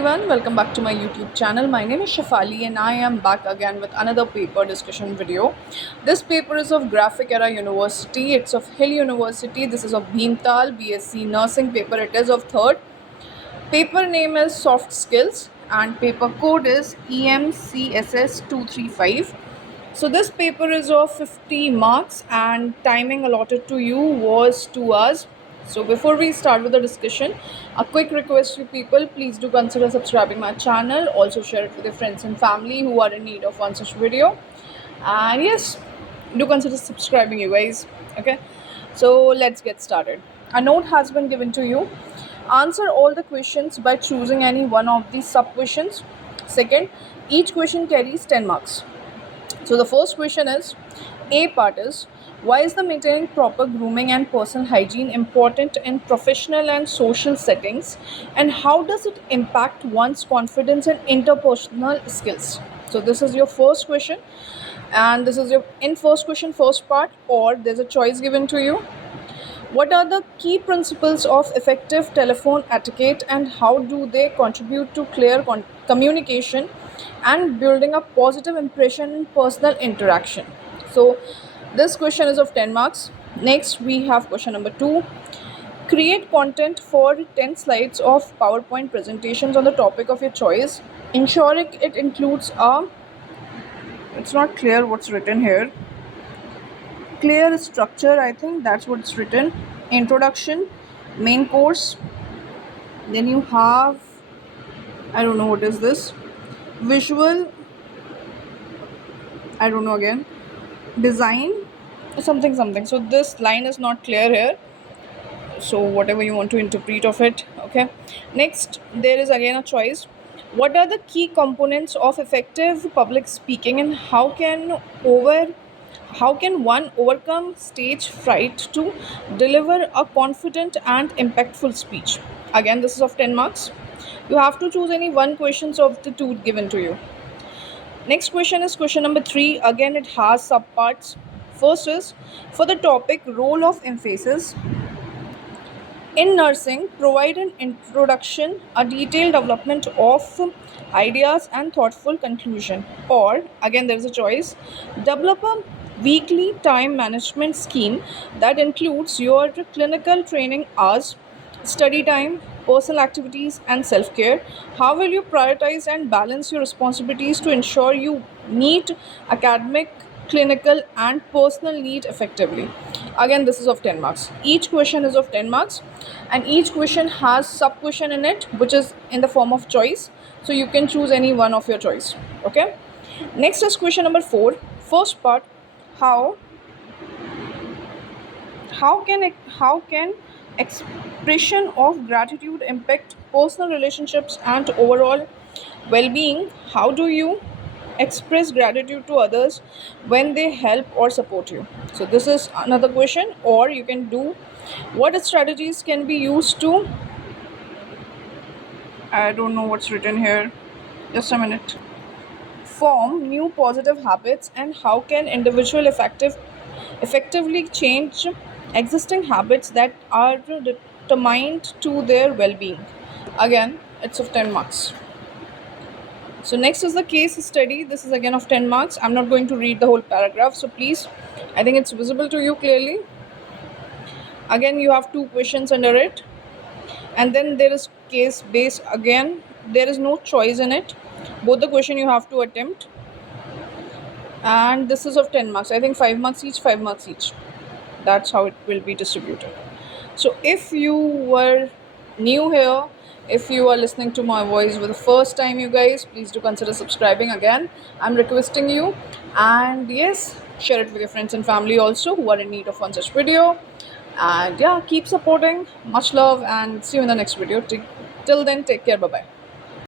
everyone, welcome back to my YouTube channel. My name is Shafali and I am back again with another paper discussion video. This paper is of Graphic Era University. It's of Hill University. This is of Bhimtal BSc Nursing paper. It is of third. Paper name is Soft Skills and paper code is EMCSS235. So this paper is of 50 marks and timing allotted to you was 2 hours. So before we start with the discussion, a quick request to people, please do consider subscribing my channel. Also share it with your friends and family who are in need of one such video. And yes, do consider subscribing, you guys. Okay, so let's get started. A note has been given to you. Answer all the questions by choosing any one of these sub questions. Second, each question carries 10 marks. So the first question is, A part is, why is the maintaining proper grooming and personal hygiene important in professional and social settings, and how does it impact one's confidence and interpersonal skills? So this is your first question, and this is your first question, first part, or there's a choice given to you. What are the key principles of effective telephone etiquette and how do they contribute to clear communication and building a positive impression in personal interaction? So, this question is of 10 marks. Next, we have question number 2. Create content for 10 slides of PowerPoint presentations on the topic of your choice, ensuring it includes it's not clear what's written here. Clear structure, I think that's what's written. Introduction, main course, then you have, I don't know what is this, visual, I don't know again, design, something. So this line is not clear here, so whatever you want to interpret of it. Okay, next there is again a choice. What are the key components of effective public speaking and how can one overcome stage fright to deliver a confident and impactful speech? Again, this is of 10 marks. You have to choose any one questions of the two given to you. Next question is question number 3. Again, it has subparts. First is, for the topic role of emphasis in nursing, provide an introduction, a detailed development of ideas and thoughtful conclusion. Or, again there is a choice, develop a weekly time management scheme that includes your clinical training hours, study time, personal activities and self-care. How will you prioritize and balance your responsibilities to ensure you meet academic, clinical and personal need effectively? Again, this is of 10 marks. Each question is of 10 marks and each question has sub question in it which is in the form of choice, so you can choose any one of your choice. Okay, next is question number 4. First part, how can expression of gratitude impact personal relationships and overall well-being? How do you express gratitude to others when they help or support you? So this is another question. Or you can do, what strategies can be used to, I don't know what's written here, just a minute, form new positive habits, and how can individual effectively change existing habits that are determined to their well-being? Again, it's of 10 marks. So next is the case study. This is again of 10 marks. I'm not going to read the whole paragraph, so please, I think it's visible to you clearly. Again, you have 2 questions under it, and then there is case based. Again, there is no choice in it. Both the question you have to attempt, and this is of 10 marks. I think 5 marks each, 5 marks each. That's how it will be distributed. So if you were new here, if you are listening to my voice for the first time, you guys, please do consider subscribing. Again, I'm requesting you, and yes, share it with your friends and family also who are in need of one such video. And yeah, keep supporting. Much love and see you in the next video. Till then, take care. Bye bye.